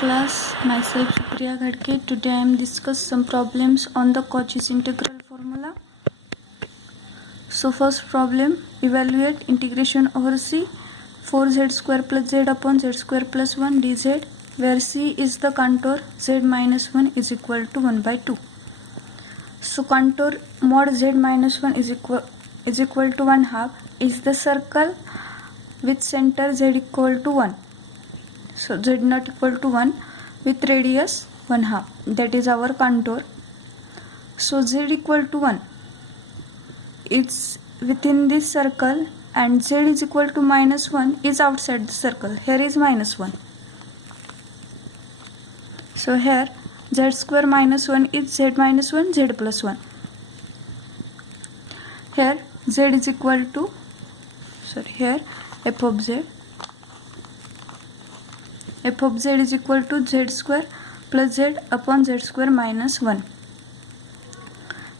class, myself Supriya Ghadke. Today I am discuss some problems on the Cauchy's integral formula. So first problem, evaluate integration over C 4z square plus z upon z square plus 1 dz, where C is the contour, z minus 1 is equal to 1 by 2. So contour mod z minus 1 is equal to 1 half is the circle with center z equal to 1. So z not equal to 1 with radius 1 half, that is our contour. So z equal to 1, it's within this circle, and z is equal to minus 1 is outside the circle. Here is minus 1. So here z square minus 1 is z minus 1, z plus 1. Here z is equal to, here f of z is equal to z square plus z upon z square minus 1,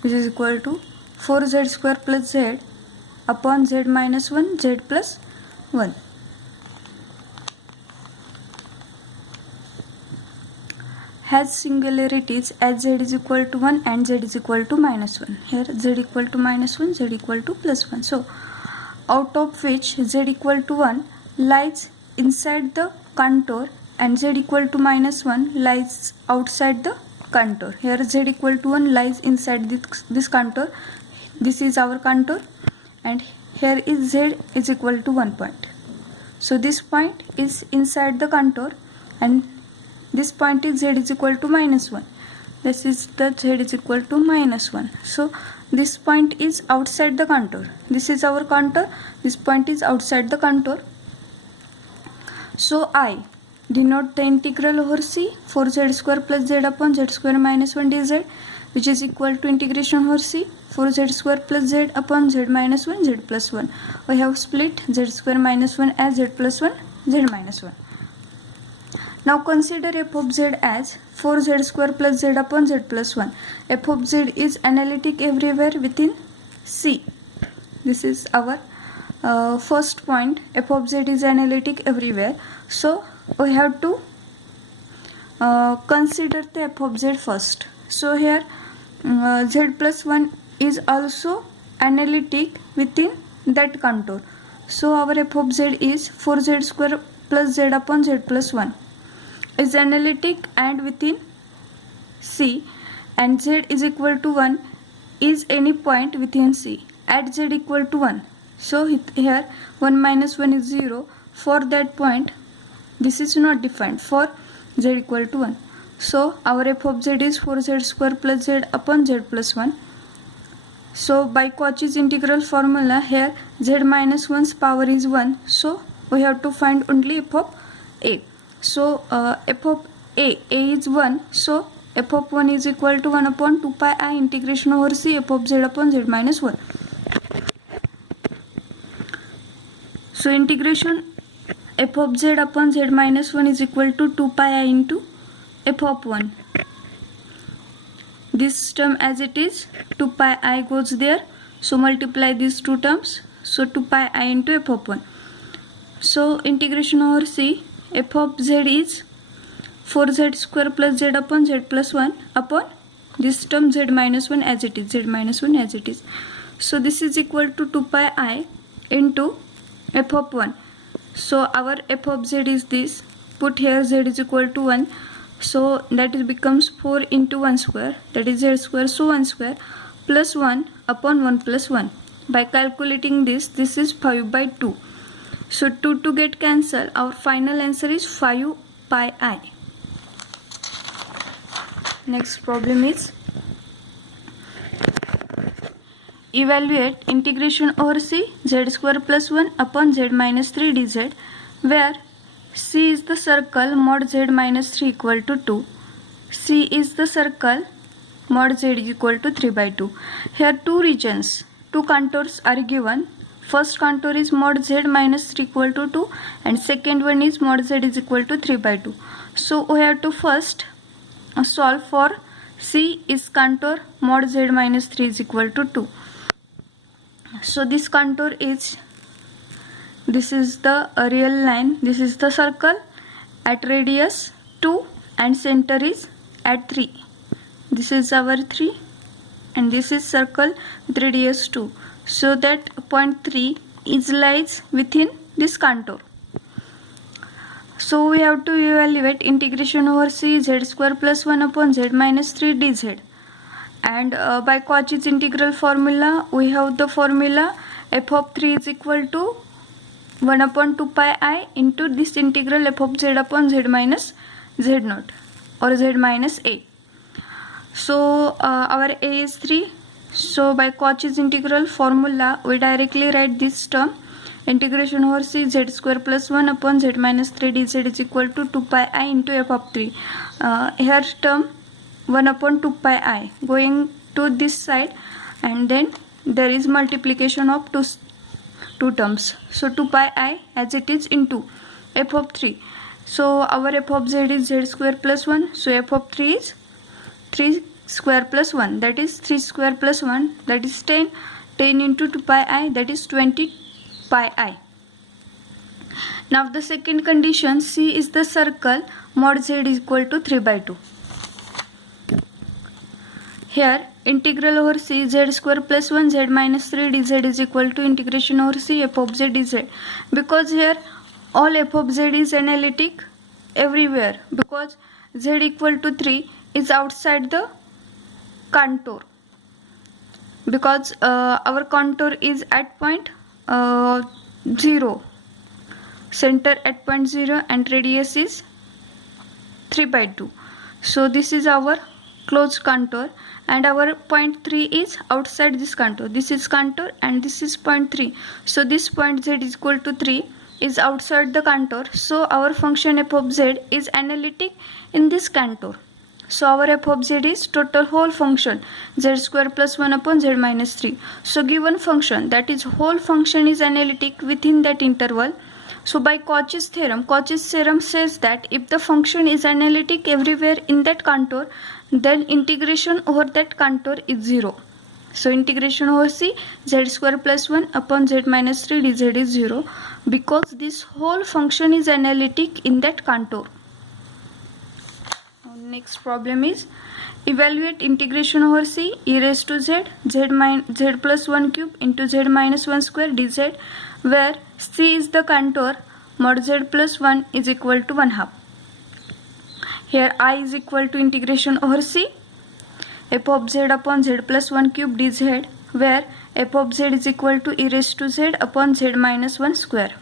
which is equal to 4z square plus z upon z minus 1, z plus 1. Has singularities as z is equal to 1 and z is equal to minus 1. Here z equal to minus 1, z equal to plus 1. So out of which z equal to 1 lies inside the contour and z equal to minus 1 lies outside the contour. Here z equal to 1 lies inside this contour. This is our contour, and here is z is equal to 1 point. So this point is inside the contour, and this point is z is equal to minus 1. This is the z is equal to minus 1. So this point is outside the contour. This is our contour. This point is outside the contour. So I denote the integral over C 4z square plus z upon z square minus 1 dz, which is equal to integration over C 4z square plus z upon z minus 1, z plus 1. We have split z square minus 1 as z plus 1, z minus 1. Now consider f of z as 4z square plus z upon z plus 1. F of z is analytic everywhere within C. This is our first point. F of z is analytic everywhere. So we have to consider the f of z first. So here z plus 1 is also analytic within that contour. So our f of z is 4z square plus z upon z plus 1 is analytic and within C, and z is equal to 1 is any point within C at z equal to 1. So here 1 minus 1 is 0 for that point. This is not defined for z equal to 1. So our f of z is 4z square plus z upon z plus 1. So by Cauchy's integral formula, here z minus 1's power is 1. So we have to find only f of a. So f of a is 1. So f of 1 is equal to 1 upon 2 pi I integration over C f of z upon z minus 1. So integration f of z upon z minus 1 is equal to 2 pi I into f of 1. This term as it is, 2 pi I goes there. So multiply these two terms. So 2 pi I into f of 1. So integration over C, f of z is 4z square plus z upon z plus 1 upon this term z minus 1 as it is, z minus 1 as it is. So this is equal to 2 pi I into f of 1. So our f of z is this. Put here z is equal to 1. So that it becomes 4 into 1 square, that is z square, so 1 square plus 1 upon 1 plus 1. By calculating this is 5 by 2. So 2 to get cancelled, our final answer is 5 pi I. Next problem is evaluate integration over C z square plus 1 upon z minus 3 dz, where C is the circle mod z minus 3 equal to 2. C is the circle mod z is equal to 3 by 2. Here two regions, two contours are given. First contour is mod z minus 3 equal to 2, and second one is mod z is equal to 3 by 2. So we have to first solve for C is contour mod z minus 3 is equal to 2. So this contour is, this is the real line, this is the circle at radius 2 and center is at 3. This is our 3 and this is circle with radius 2. So that point 3 is lies within this contour. So we have to evaluate integration over c z square plus 1 upon z minus 3 dz. And by Cauchy's integral formula, we have the formula f of 3 is equal to 1 upon 2 pi I into this integral f of z upon z minus z naught or z minus a. So our a is 3. So by Cauchy's integral formula, we directly write this term integration over c z square plus 1 upon z minus 3 dz is equal to 2 pi I into f of 3. Here term 1 upon 2 pi I going to this side, and then there is multiplication of two terms. So 2 pi I as it is into f of 3. So our f of z is z square plus 1. So f of 3 is 3 square plus 1, that is 3 square plus 1, that is 10. 10 into 2 pi I, that is 20 pi I. Now the second condition, C is the circle, mod z is equal to 3 by 2. Here integral over c z square plus 1 z minus 3 dz is equal to integration over c f of z dz. Because here all f of z is analytic everywhere, because z equal to 3 is outside the contour, because our contour is at point 0, center at point 0 and radius is 3 by 2. So this is our closed contour and our point 3 is outside this contour. This is contour and this is point 3. So this point z is equal to 3 is outside the contour. So our function f of z is analytic in this contour. So our f of z is total whole function z square plus 1 upon z minus 3. So given function, that is whole function, is analytic within that interval. So by Cauchy's theorem says that if the function is analytic everywhere in that contour, then integration over that contour is 0. So integration over c z square plus 1 upon z minus 3 dz is 0, because this whole function is analytic in that contour. Next problem is evaluate integration over c e raised to z z plus 1 cube into z minus 1 square dz, where c is the contour, mod z plus 1 is equal to 1/2. Here I is equal to integration over c f of z upon z plus 1 cube dz, where f of z is equal to e raised to z upon z minus 1 square.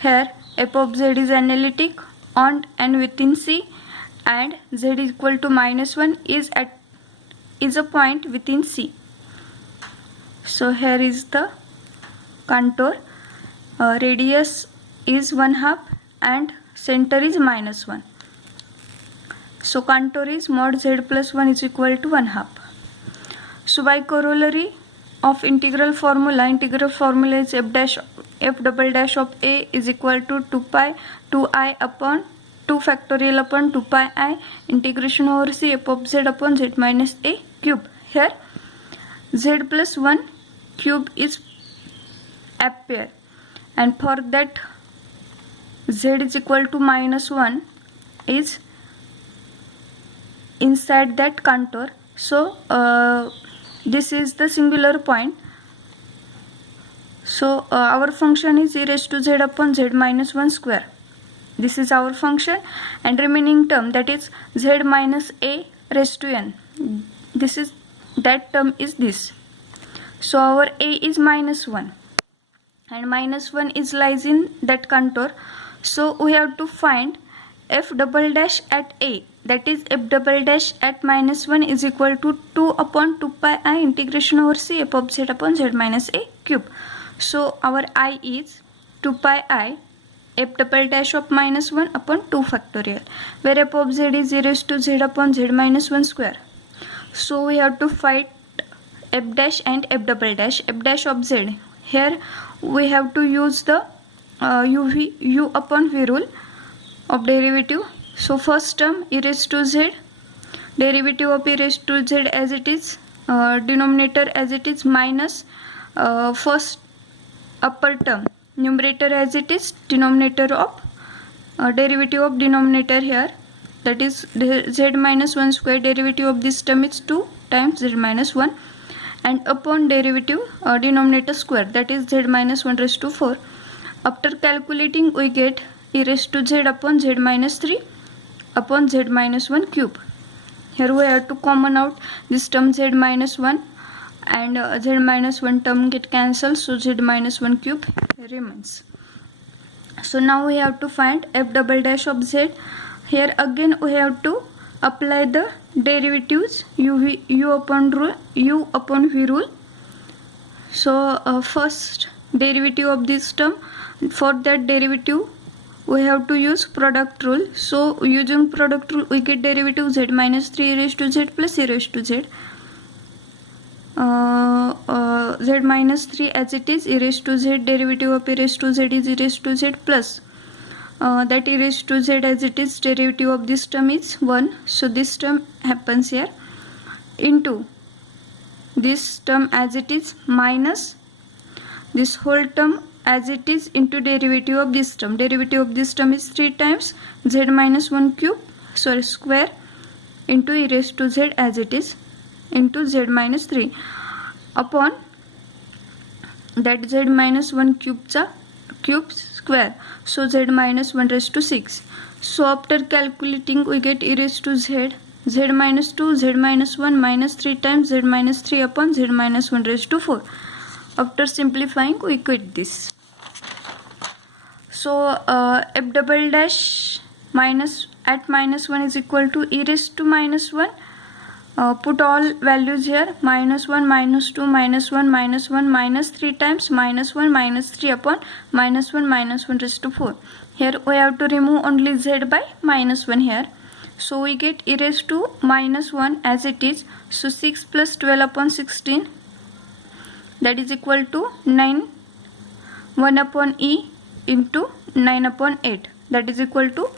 Here f of z is analytic on and within c, and z is equal to minus 1 is a point within c. So here is the contour, radius is 1/2 and center is minus 1. So contour is mod z plus 1 is equal to 1/2. So by corollary of integral formula is f double dash of a is equal to 2i upon 2 factorial upon 2 pi I integration over c f of z upon z minus a cube. Here z plus 1 cube is appear, and for that z is equal to minus 1 is inside that contour. So this is the singular point. So our function is e raised to z upon z minus 1 square. This is our function, and remaining term, that is z minus a raised to n, this is that term is this. So our a is minus 1 and minus 1 is lies in that contour. So we have to find f double dash at a, that is f double dash at minus 1 is equal to 2 upon 2 pi I integration over c f of z upon z minus a cube. So our I is 2 pi I f double dash of minus 1 upon 2 factorial, where f of z is e raised to z upon z minus 1 square. So we have to find f dash and f double dash. F dash of z, here we have to use the u upon v rule of derivative. So first term e raised to z, derivative of e raised to z as it is, denominator as it is, minus first upper term, numerator as it is, denominator of derivative of denominator here that is z minus 1 square, derivative of this term is 2 times z minus 1, and upon derivative denominator square, that is z minus 1 raised to 4. After calculating we get e raised to z upon z minus 3 upon z minus 1 cube. Here we have to common out this term z minus 1 and z minus 1 term get cancelled, so z minus 1 cube remains. So now we have to find f double dash of z. Here again we have to apply the derivatives u upon v rule. So first derivative of this term, for that derivative we have to use product rule. So using product rule we get derivative z minus 3 e raised to z plus e raised to z. Z minus 3 as it is, e raised to z, derivative of e raised to z is e raised to z plus that e raised to z as it is, derivative of this term is 1, so this term happens here, into this term as it is minus this whole term as it is into derivative of this term. Derivative of this term is 3 times z minus 1 cube, sorry, square, into e raised to z as it is, into z minus 3 upon that z minus 1 cube square, so z minus 1 raised to 6. So after calculating we get e raised to z minus 2, z minus 1 minus 3 times z minus 3 upon z minus 1 raised to 4. After simplifying we get this. So f double dash minus at minus 1 is equal to e raised to minus 1. Put all values here, minus 1, minus 2, minus 1, minus 1, minus 3 times minus 1, minus 3 upon minus 1 raised to 4. Here we have to remove only z by minus 1 here. So we get e raised to minus 1 as it is. So 6 plus 12 upon 16, that is equal to 9, 1 upon e into 9 upon 8, that is equal to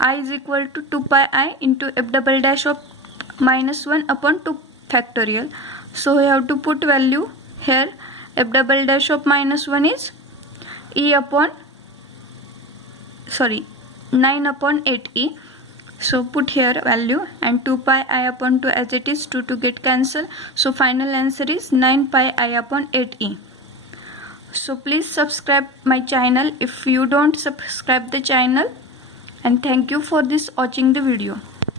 I is equal to 2 pi I into f double dash of minus 1 upon 2 factorial. So we have to put value here. F double dash of minus 1 is e upon 9 upon 8e. So put here value, and 2 pi I upon 2 as it is, 2 to get cancelled. So final answer is 9 pi I upon 8e. So please subscribe my channel if you don't subscribe the channel, and thank you for this watching the video.